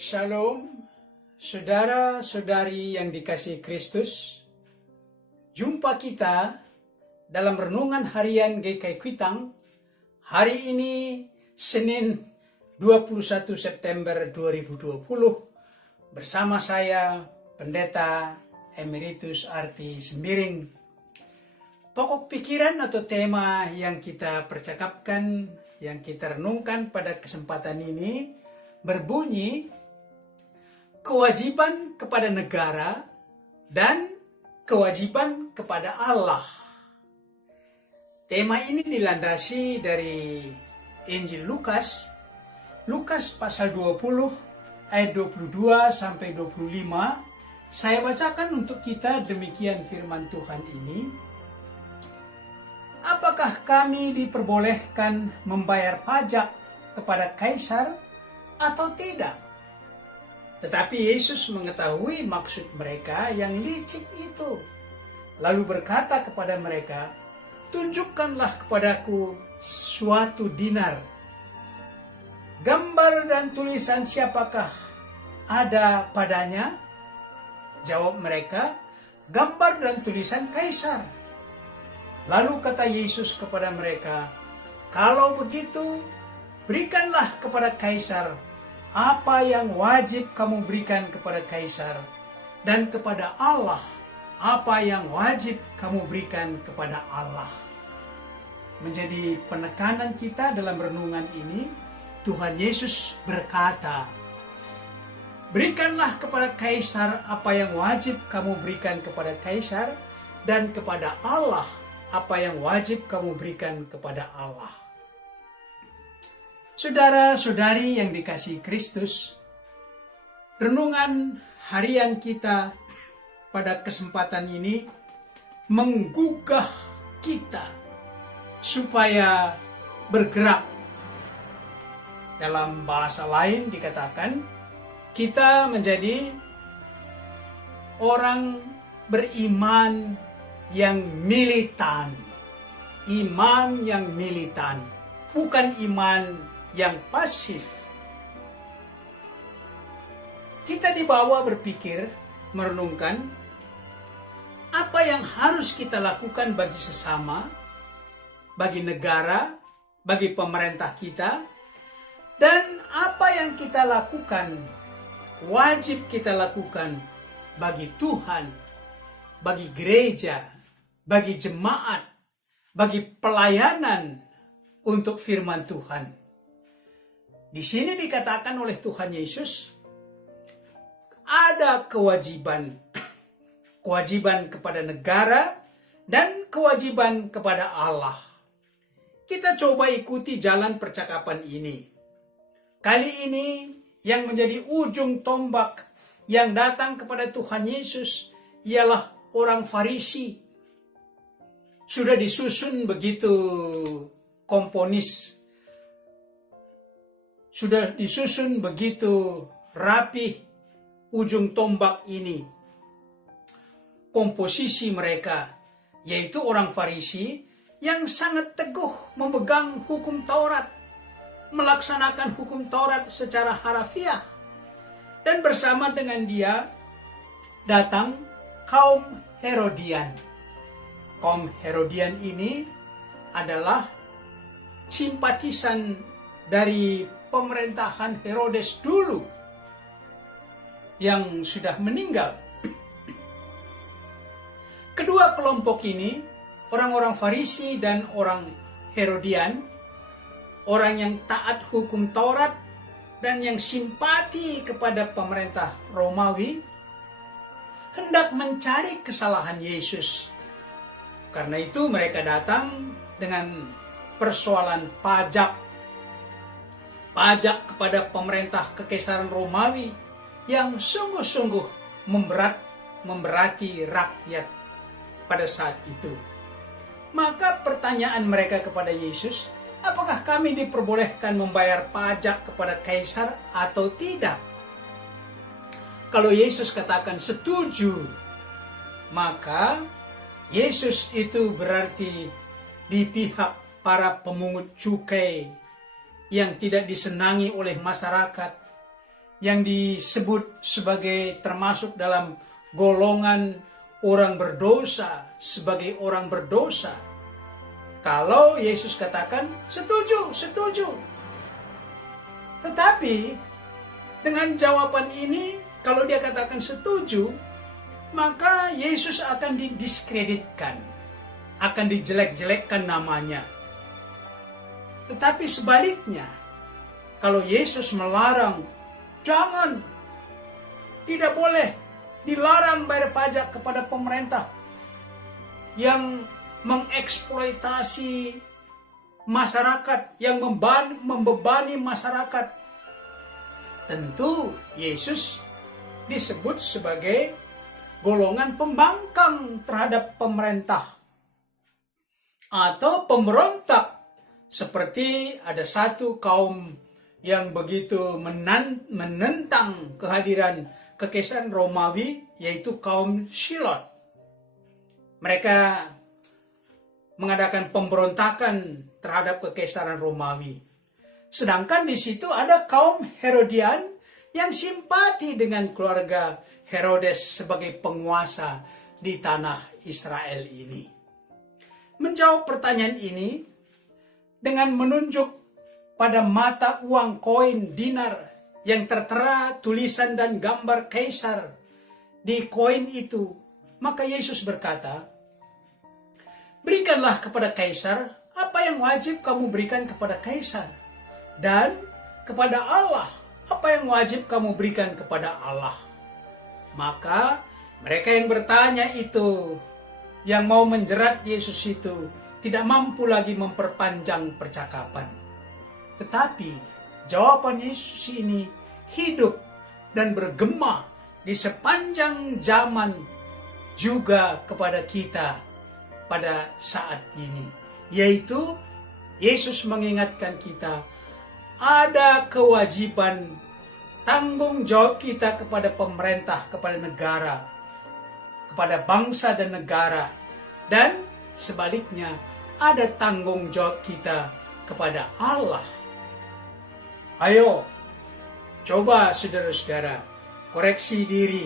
Shalom, saudara-saudari yang dikasihi Kristus. Jumpa kita dalam renungan harian GKI Kuitang. Hari ini Senin 21 September 2020 bersama saya Pendeta Emeritus Arti Sembiring. Pokok pikiran atau tema yang kita percakapkan, yang kita renungkan pada kesempatan ini berbunyi kewajiban kepada negara dan kewajiban kepada Allah. Tema ini dilandasi dari Injil Lukas pasal 20 ayat 22 sampai 25. Saya bacakan untuk kita demikian firman Tuhan ini. Apakah kami diperbolehkan membayar pajak kepada kaisar atau tidak? Tetapi Yesus mengetahui maksud mereka yang licik itu. Lalu berkata kepada mereka, "Tunjukkanlah kepadaku suatu dinar. Gambar dan tulisan siapakah ada padanya?" Jawab mereka, "Gambar dan tulisan kaisar." Lalu kata Yesus kepada mereka, "Kalau begitu, berikanlah kepada kaisar apa yang wajib kamu berikan kepada kaisar, dan kepada Allah apa yang wajib kamu berikan kepada Allah." Menjadi penekanan kita dalam renungan ini, Tuhan Yesus berkata, berikanlah kepada kaisar apa yang wajib kamu berikan kepada kaisar, dan kepada Allah apa yang wajib kamu berikan kepada Allah. Saudara-saudari yang dikasihi Kristus, renungan harian kita pada kesempatan ini menggugah kita supaya bergerak. Dalam bahasa lain dikatakan, kita menjadi orang beriman yang militan. Iman yang militan, bukan iman yang pasif. Kita dibawa berpikir, merenungkan apa yang harus kita lakukan bagi sesama, bagi negara, bagi pemerintah kita, dan apa yang kita lakukan, wajib kita lakukan bagi Tuhan, bagi gereja, bagi jemaat, bagi pelayanan untuk firman Tuhan. Di sini dikatakan oleh Tuhan Yesus, ada kewajiban kepada negara dan kewajiban kepada Allah. Kita coba ikuti jalan percakapan ini. Kali ini yang menjadi ujung tombak yang datang kepada Tuhan Yesus ialah orang Farisi. Sudah disusun begitu komponis, sudah disusun begitu rapi ujung tombak ini. Komposisi mereka, yaitu orang Farisi yang sangat teguh memegang hukum Taurat, melaksanakan hukum Taurat secara harafiah. Dan bersama dengan dia datang kaum Herodian. Kaum Herodian ini adalah simpatisan dari pemerintahan Herodes dulu yang sudah meninggal. Kedua kelompok ini, orang-orang Farisi dan orang Herodian, orang yang taat hukum Taurat dan yang simpati kepada pemerintah Romawi, hendak mencari kesalahan Yesus. Karena itu mereka datang dengan persoalan pajak kepada pemerintah Kekaisaran Romawi yang sungguh-sungguh memberati rakyat pada saat itu. Maka pertanyaan mereka kepada Yesus, apakah kami diperbolehkan membayar pajak kepada kaisar atau tidak? Kalau Yesus katakan setuju, maka Yesus itu berarti di pihak para pemungut cukai yang tidak disenangi oleh masyarakat, yang disebut sebagai termasuk dalam golongan orang berdosa, sebagai orang berdosa. Kalau Yesus katakan setuju, setuju. Tetapi dengan jawaban ini, kalau dia katakan setuju, maka Yesus akan didiskreditkan, akan dijelek-jelekkan namanya. Tetapi sebaliknya, kalau Yesus melarang, jangan, tidak boleh, dilarang bayar pajak kepada pemerintah yang mengeksploitasi masyarakat, yang membebani masyarakat. Tentu Yesus disebut sebagai golongan pembangkang terhadap pemerintah atau pemberontak. Seperti ada satu kaum yang begitu menentang kehadiran kekaisaran Romawi, yaitu kaum Shilot. Mereka mengadakan pemberontakan terhadap kekaisaran Romawi. Sedangkan di situ ada kaum Herodian yang simpati dengan keluarga Herodes sebagai penguasa di tanah Israel ini. Menjawab pertanyaan ini dengan menunjuk pada mata uang koin dinar yang tertera tulisan dan gambar kaisar di koin itu, maka Yesus berkata, berikanlah kepada kaisar apa yang wajib kamu berikan kepada kaisar, dan kepada Allah apa yang wajib kamu berikan kepada Allah. Maka mereka yang bertanya itu, yang mau menjerat Yesus itu, tidak mampu lagi memperpanjang percakapan. Tetapi jawaban Yesus ini hidup dan bergema di sepanjang zaman juga kepada kita pada saat ini. Yaitu Yesus mengingatkan kita ada kewajiban tanggung jawab kita kepada pemerintah, kepada negara, kepada bangsa dan negara, dan sebaliknya ada tanggung jawab kita kepada Allah. Ayo, coba saudara-saudara, koreksi diri.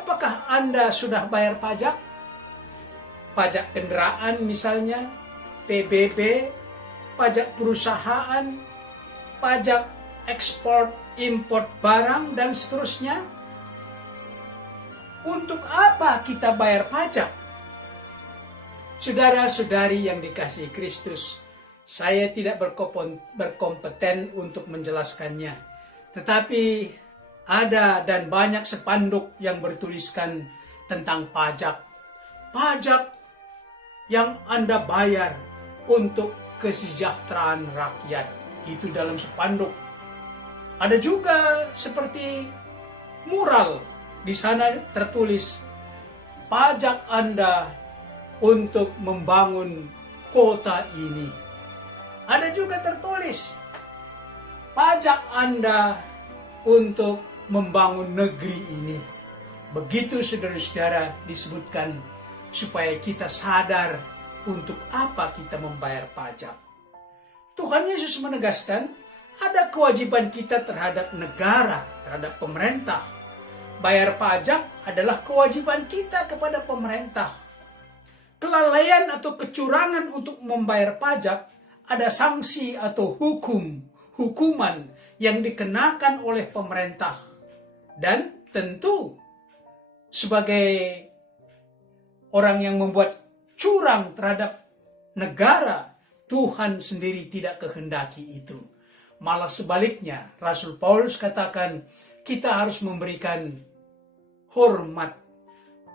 Apakah Anda sudah bayar pajak? Pajak kendaraan misalnya, PBB, pajak perusahaan, pajak ekspor import barang, dan seterusnya. Untuk apa kita bayar pajak? Saudara-saudari yang dikasihi Kristus, saya tidak berkompeten untuk menjelaskannya. Tetapi ada dan banyak spanduk yang bertuliskan tentang pajak. Pajak yang Anda bayar untuk kesejahteraan rakyat. Itu dalam spanduk. Ada juga seperti mural. Di sana tertulis, pajak Anda untuk membangun kota ini. Ada juga tertulis, pajak Anda untuk membangun negeri ini. Begitu saudara-saudara disebutkan supaya kita sadar untuk apa kita membayar pajak. Tuhan Yesus menegaskan ada kewajiban kita terhadap negara, terhadap pemerintah. Bayar pajak adalah kewajiban kita kepada pemerintah. Kelalaian atau kecurangan untuk membayar pajak, ada sanksi atau hukuman yang dikenakan oleh pemerintah. Dan tentu sebagai orang yang membuat curang terhadap negara, Tuhan sendiri tidak kehendaki itu. Malah sebaliknya, Rasul Paulus katakan kita harus memberikan hormat,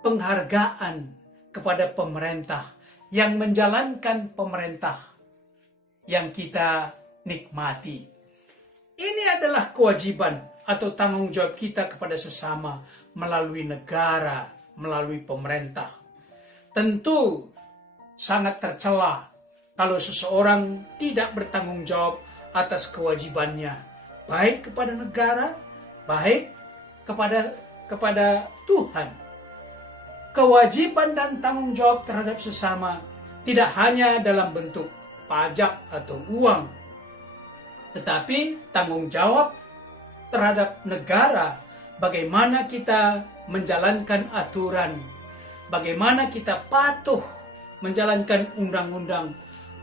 penghargaan kepada pemerintah yang menjalankan pemerintah yang kita nikmati. Ini adalah kewajiban atau tanggung jawab kita kepada sesama melalui negara, melalui pemerintah. Tentu sangat tercela kalau seseorang tidak bertanggung jawab atas kewajibannya, baik kepada negara, baik kepada Tuhan. Kewajiban dan tanggung jawab terhadap sesama tidak hanya dalam bentuk pajak atau uang, tetapi tanggung jawab terhadap negara, bagaimana kita menjalankan aturan, bagaimana kita patuh menjalankan undang-undang.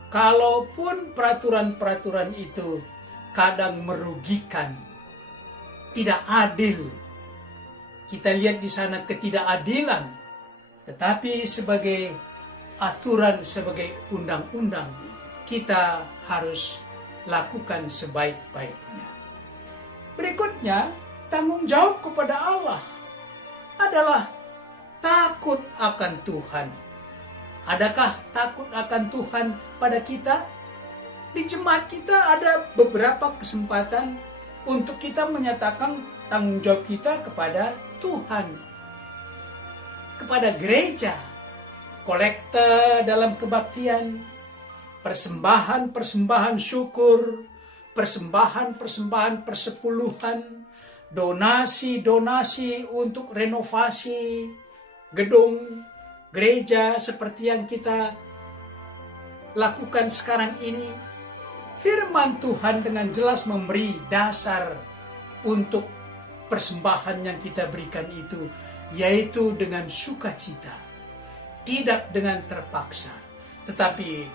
Kalaupun peraturan-peraturan itu kadang merugikan, tidak adil, kita lihat di sana ketidakadilan, tetapi sebagai aturan, sebagai undang-undang, kita harus lakukan sebaik-baiknya. Berikutnya, tanggung jawab kepada Allah adalah takut akan Tuhan. Adakah takut akan Tuhan pada kita? Di jemaat kita ada beberapa kesempatan untuk kita menyatakan tanggung jawab kita kepada Tuhan, kepada gereja, kolekte dalam kebaktian, persembahan-persembahan syukur, persembahan-persembahan persepuluhan, donasi-donasi untuk renovasi gedung gereja seperti yang kita lakukan sekarang ini. Firman Tuhan dengan jelas memberi dasar untuk persembahan yang kita berikan itu, yaitu dengan sukacita, tidak dengan terpaksa, tetapi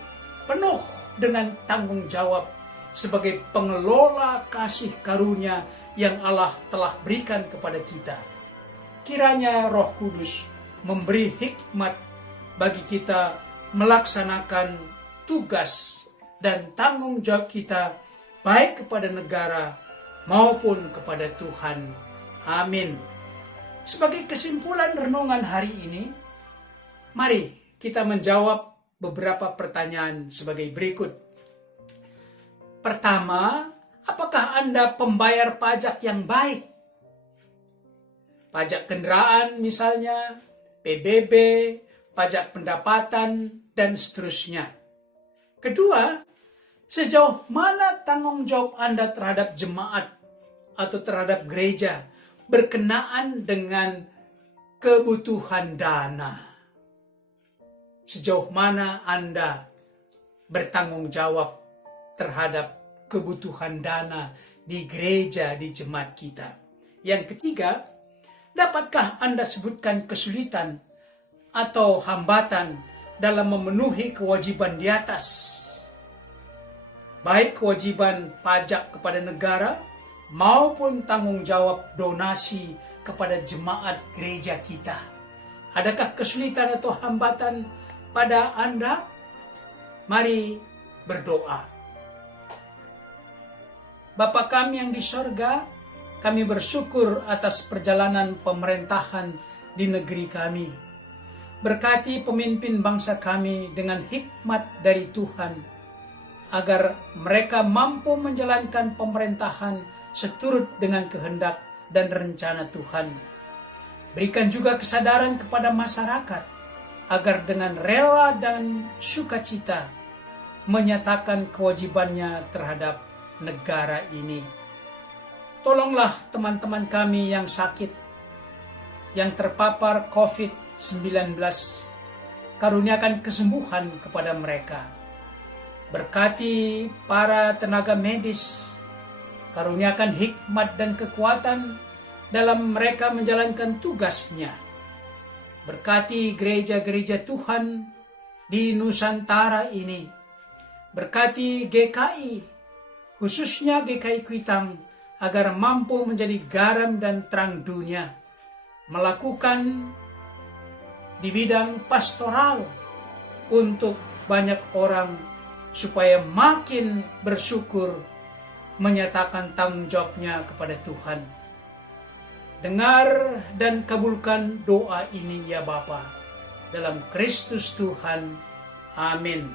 penuh dengan tanggung jawab sebagai pengelola kasih karunia yang Allah telah berikan kepada kita. Kiranya Roh Kudus memberi hikmat bagi kita melaksanakan tugas dan tanggung jawab kita, baik kepada negara maupun kepada Tuhan. Amin. Sebagai kesimpulan renungan hari ini, mari kita menjawab beberapa pertanyaan sebagai berikut. Pertama, apakah Anda pembayar pajak yang baik? Pajak kendaraan misalnya, PBB, pajak pendapatan, dan seterusnya. Kedua, sejauh mana tanggung jawab Anda terhadap jemaat atau terhadap gereja berkenaan dengan kebutuhan dana? Sejauh mana Anda bertanggung jawab terhadap kebutuhan dana di gereja, di jemaat kita? Yang ketiga, dapatkah Anda sebutkan kesulitan atau hambatan dalam memenuhi kewajiban di atas? Baik kewajiban pajak kepada negara maupun tanggung jawab donasi kepada jemaat gereja kita. Adakah kesulitan atau hambatan pada Anda? Mari berdoa. Bapa kami yang di sorga, kami bersyukur atas perjalanan pemerintahan di negeri kami. Berkati pemimpin bangsa kami dengan hikmat dari Tuhan, agar mereka mampu menjalankan pemerintahan seturut dengan kehendak dan rencana Tuhan. Berikan juga kesadaran kepada masyarakat, agar dengan rela dan sukacita menyatakan kewajibannya terhadap negara ini. Tolonglah teman-teman kami yang sakit, yang terpapar COVID-19. Karuniakan kesembuhan kepada mereka. Berkati para tenaga medis, karuniakan hikmat dan kekuatan dalam mereka menjalankan tugasnya. Berkati gereja-gereja Tuhan di Nusantara ini. Berkati GKI, khususnya GKI Kuitang, agar mampu menjadi garam dan terang dunia, melakukan di bidang pastoral untuk banyak orang supaya makin bersyukur menyatakan tanggung jawabnya kepada Tuhan. Dengar dan kabulkan doa ini ya Bapa, dalam Kristus Tuhan. Amin.